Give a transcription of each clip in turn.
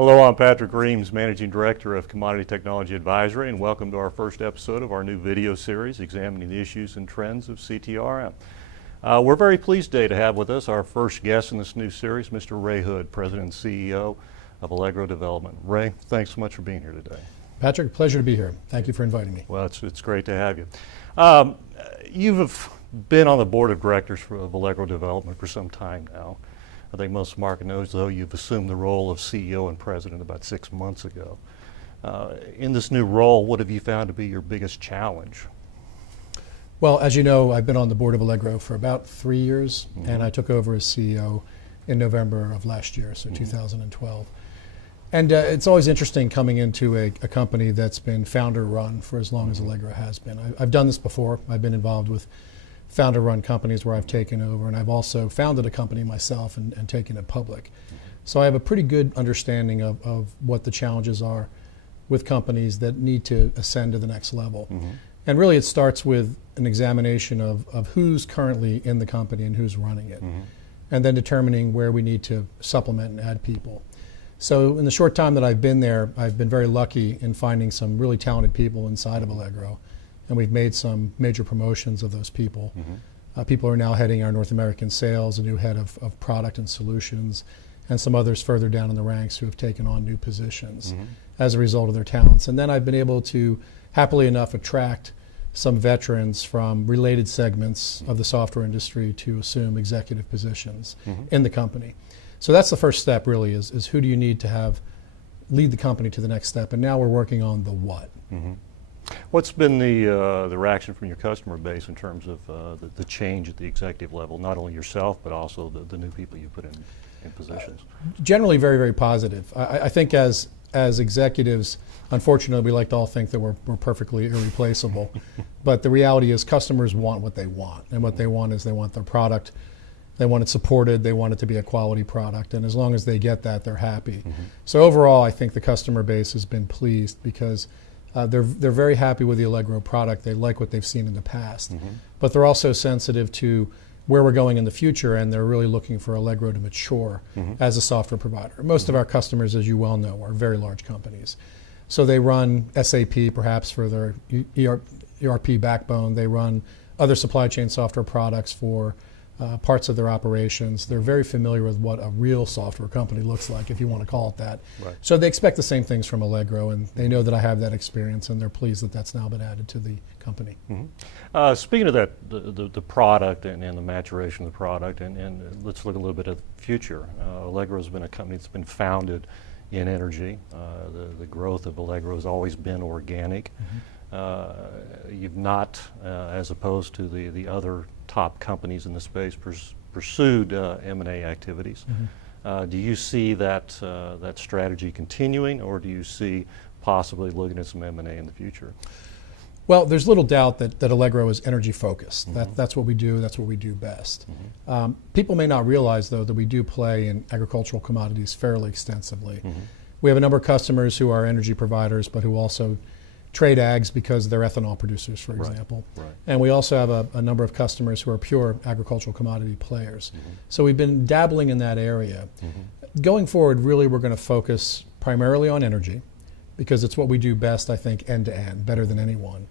Hello, I'm Patrick Reams, Managing Director of Commodity Technology Advisory, and welcome to our first episode of our new video series examining the issues and trends of CTRM. We're very pleased today to have with us our first guest in this new series, Mr. Ray Hood, President and CEO of Allegro Development. Ray, thanks so much for being here today. Patrick, pleasure to be here. Thank you for inviting me. Well, it's great to have you. You've been on the board of directors of Allegro Development for some time now. I think most of the market knows, though, you've assumed the role of CEO and president about 6 months ago. In this new role, what have you found to be your biggest challenge? Well, as you know, I've been on the board of Allegro for about 3 years, and I took over as CEO in November of last year, so 2012. And it's always interesting coming into a company that's been founder-run for as long as Allegro has been. I've done this before. I've been involved with founder-run companies where I've taken over, and I've also founded a company myself and taken it public. So I have a pretty good understanding of what the challenges are with companies that need to ascend to the next level. And really it starts with an examination of who's currently in the company and who's running it, and then determining where we need to supplement and add people. So in the short time that I've been there, I've been very lucky in finding some really talented people inside of Allegro, and we've made some major promotions of those people. People are now heading our North American sales, a new head of product and solutions, and some others further down in the ranks who have taken on new positions as a result of their talents. And then I've been able to, happily enough, attract some veterans from related segments of the software industry to assume executive positions in the company. So that's the first step, really, is who do you need to have lead the company to the next step, and now we're working on the what. What's been the reaction from your customer base in terms of the change at the executive level, not only yourself, but also the new people you put in positions? Generally very, very positive. I think as executives, unfortunately, we like to all think that we're perfectly irreplaceable. But the reality is customers want what they want. And what they want is they want their product, they want it supported, they want it to be a quality product. And as long as they get that, they're happy. So overall, I think the customer base has been pleased because they're very happy with the Allegro product. They like what they've seen in the past. But they're also sensitive to where we're going in the future, and they're really looking for Allegro to mature as a software provider. Most of our customers, as you well know, are very large companies. So they run SAP perhaps for their ERP backbone. They run other supply chain software products for parts of their operations. They're very familiar with what a real software company looks like, if you want to call it that. So they expect the same things from Allegro, and they know that I have that experience, and they're pleased that that's now been added to the company. Speaking of that, the product and the maturation of the product, and let's look a little bit at the future. Allegro has been a company that's been founded in energy. The growth of Allegro has always been organic. You've not, as opposed to the other top companies in the space, pursued M&A activities. Do you see that strategy continuing, or do you see possibly looking at some M&A in the future? Well, there's little doubt that Allegro is energy focused. That's what we do. That's what we do best. People may not realize, though, that we do play in agricultural commodities fairly extensively. We have a number of customers who are energy providers, but who also trade ags because they're ethanol producers, for example. And we also have a number of customers who are pure agricultural commodity players. So we've been dabbling in that area. Going forward, really, we're going to focus primarily on energy because it's what we do best, I think, end to end, better than anyone.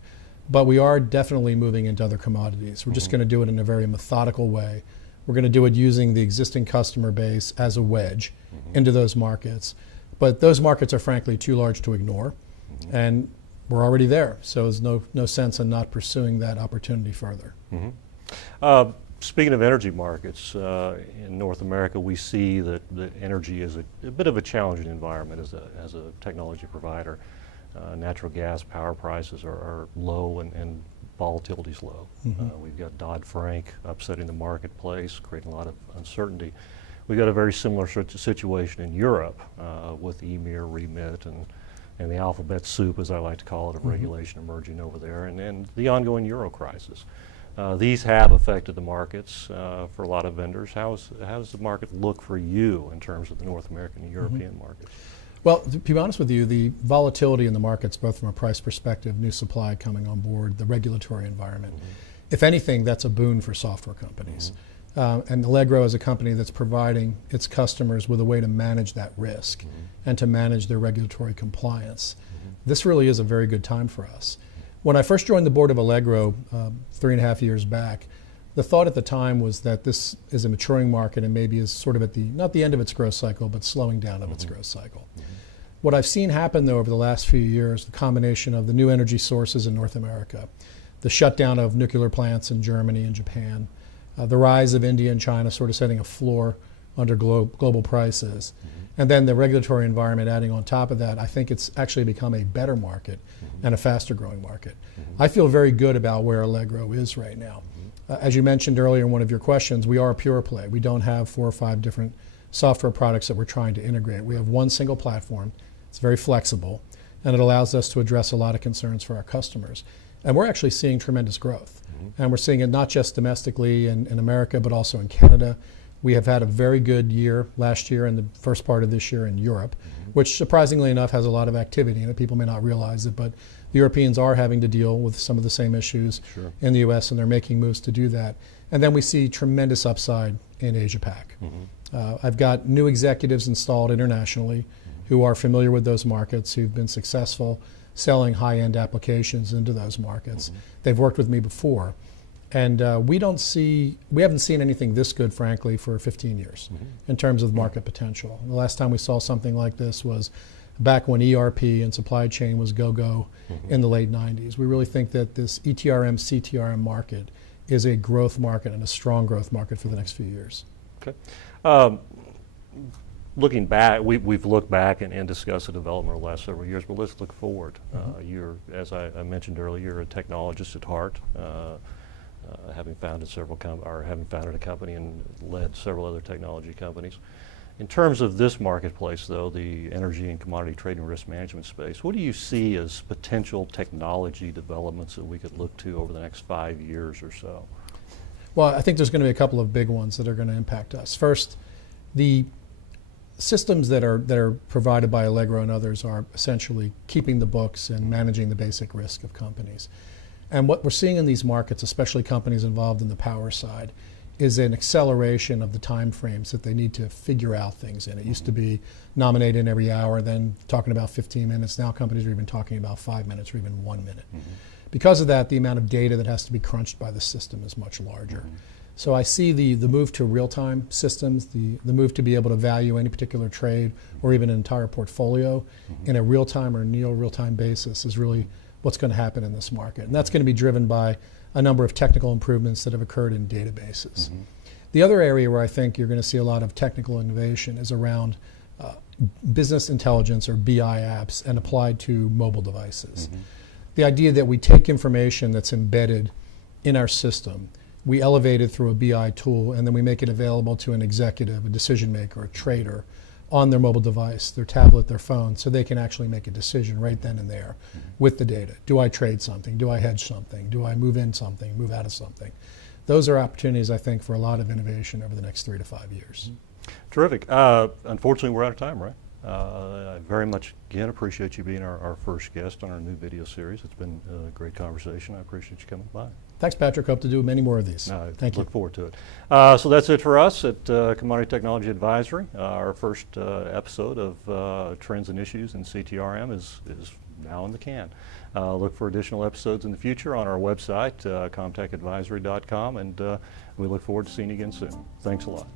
But we are definitely moving into other commodities. We're just going to do it in a very methodical way. We're going to do it using the existing customer base as a wedge into those markets. But those markets are frankly too large to ignore. And we're already there, so there's no sense in not pursuing that opportunity further. Speaking of energy markets, in North America, we see that energy is a bit of a challenging environment as a technology provider. Natural gas power prices are low and volatility is low. We've got Dodd-Frank upsetting the marketplace, creating a lot of uncertainty. We've got a very similar situation in Europe with EMIR, REMIT, and the alphabet soup, as I like to call it, of regulation emerging over there, and the ongoing euro crisis. These have affected the markets for a lot of vendors. How does the market look for you in terms of the North American and European markets? Well, to be honest with you, the volatility in the markets, both from a price perspective, new supply coming on board, the regulatory environment, if anything, that's a boon for software companies. And Allegro is a company that's providing its customers with a way to manage that risk and to manage their regulatory compliance. This really is a very good time for us. When I first joined the board of Allegro 3.5 years back, the thought at the time was that this is a maturing market and maybe is sort of at the, not the end of its growth cycle, but slowing down of its growth cycle. What I've seen happen, though, over the last few years, the combination of the new energy sources in North America, the shutdown of nuclear plants in Germany and Japan, the rise of India and China sort of setting a floor under global prices, and then the regulatory environment adding on top of that, I think it's actually become a better market and a faster growing market. I feel very good about where Allegro is right now. As you mentioned earlier in one of your questions, we are a pure play. We don't have 4 or 5 different software products that we're trying to integrate. We have one single platform. It's very flexible, and it allows us to address a lot of concerns for our customers. And we're actually seeing tremendous growth. And we're seeing it not just domestically in America, but also in Canada. We have had a very good year last year and the first part of this year in Europe, which surprisingly enough has a lot of activity in it. People may not realize it, but the Europeans are having to deal with some of the same issues in the US, and they're making moves to do that. And then we see tremendous upside in Asia-Pac. I've got new executives installed internationally who are familiar with those markets, who've been successful selling high-end applications into those markets. They've worked with me before. And we haven't seen anything this good, frankly, for 15 years in terms of market potential. The last time we saw something like this was back when ERP and supply chain was go-go in the late 90s. We really think that this ETRM, CTRM market is a growth market and a strong growth market for the next few years. Okay. Looking back, we've looked back and discussed the development of the last several years, but let's look forward. You're, as I mentioned earlier, you're a technologist at heart. Having founded a company and led several other technology companies. In terms of this marketplace, though, the energy and commodity trading risk management space, what do you see as potential technology developments that we could look to over the next 5 years or so? Well, I think there's going to be a couple of big ones that are going to impact us. First, the systems that are provided by Allegro and others are essentially keeping the books and managing the basic risk of companies. And what we're seeing in these markets, especially companies involved in the power side, is an acceleration of the time frames that they need to figure out things in. It used to be nominating every hour, then talking about 15 minutes. Now companies are even talking about 5 minutes or even 1 minute. Because of that, the amount of data that has to be crunched by the system is much larger. So I see the move to real-time systems, the move to be able to value any particular trade or even an entire portfolio in a real-time or near real-time basis is really what's going to happen in this market. And that's going to be driven by a number of technical improvements that have occurred in databases. The other area where I think you're going to see a lot of technical innovation is around business intelligence or BI apps and applied to mobile devices. The idea that we take information that's embedded in our system, we elevate it through a BI tool, and then we make it available to an executive, a decision maker, a trader on their mobile device, their tablet, their phone, so they can actually make a decision right then and there with the data. Do I trade something? Do I hedge something? Do I move in something, move out of something? Those are opportunities, I think, for a lot of innovation over the next 3 to 5 years. Terrific. Unfortunately, we're out of time, right? I very much, again, appreciate you being our first guest on our new video series. It's been a great conversation. I appreciate you coming by. Thanks, Patrick. Hope to do many more of these. Thank you. Look forward to it. So that's it for us at Commodity Technology Advisory. Our first episode of Trends and Issues in CTRM is now in the can. Look for additional episodes in the future on our website, comtechadvisory.com, and we look forward to seeing you again soon. Thanks a lot.